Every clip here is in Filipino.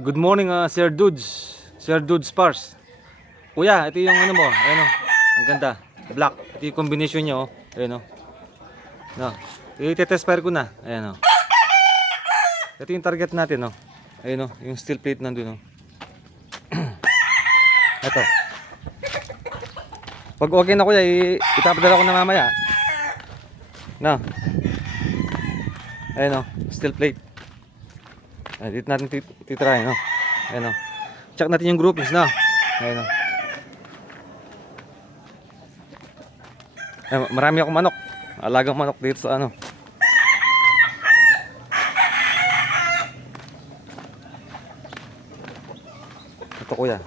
Good morning, Sir Dudes. Sir Dudes Pars. Kuya, ito yung ano mo. Ayan o. Ang ganda. Black. Ito yung combination nyo. Ayan o. No. I-test fire ko na. Ayan o. Ito yung target natin o. Ayan o. Yung steel plate nandun o. Ito. Pag okay na kuya, itapadala ko na mamaya. No. Ayan o. Steel plate. Dito natin titry, no? Ayan o. Check natin yung groupings, no? Ayan o. Ayan, marami akong manok. Alagang manok dito sa ano. Ito kuya.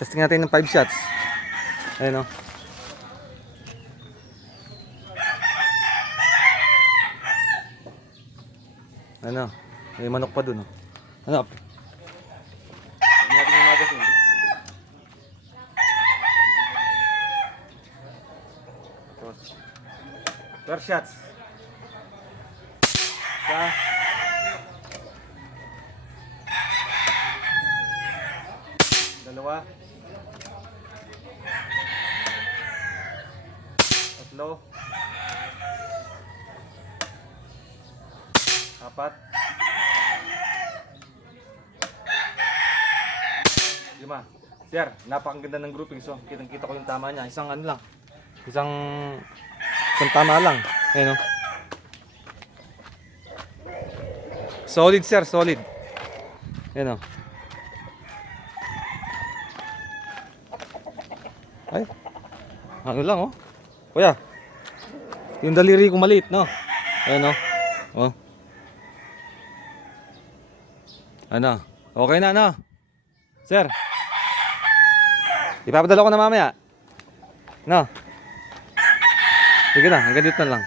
Testing natin ng 5 shots. Ayan o. Ano? May manok pa dun, oh. Ano? Hindi natin yung magazine. Tapos, 12 shots. Isa. Dalawa. Tatlo. Apat. 5. Sir, napakaganda ng grouping. So, kitang-kita ko yung tama niya. Isang ano lang. Isang tama lang. Ayun o. Solid sir, solid. Ayun o. Ay. Ano lang oh. Kuya. Yung daliri ko maliit, no? Ayun o. Oh. Ano? Okay na, no? Sir. Ipapadala ko na mamaya. No. Sige na, hanggang dito na lang.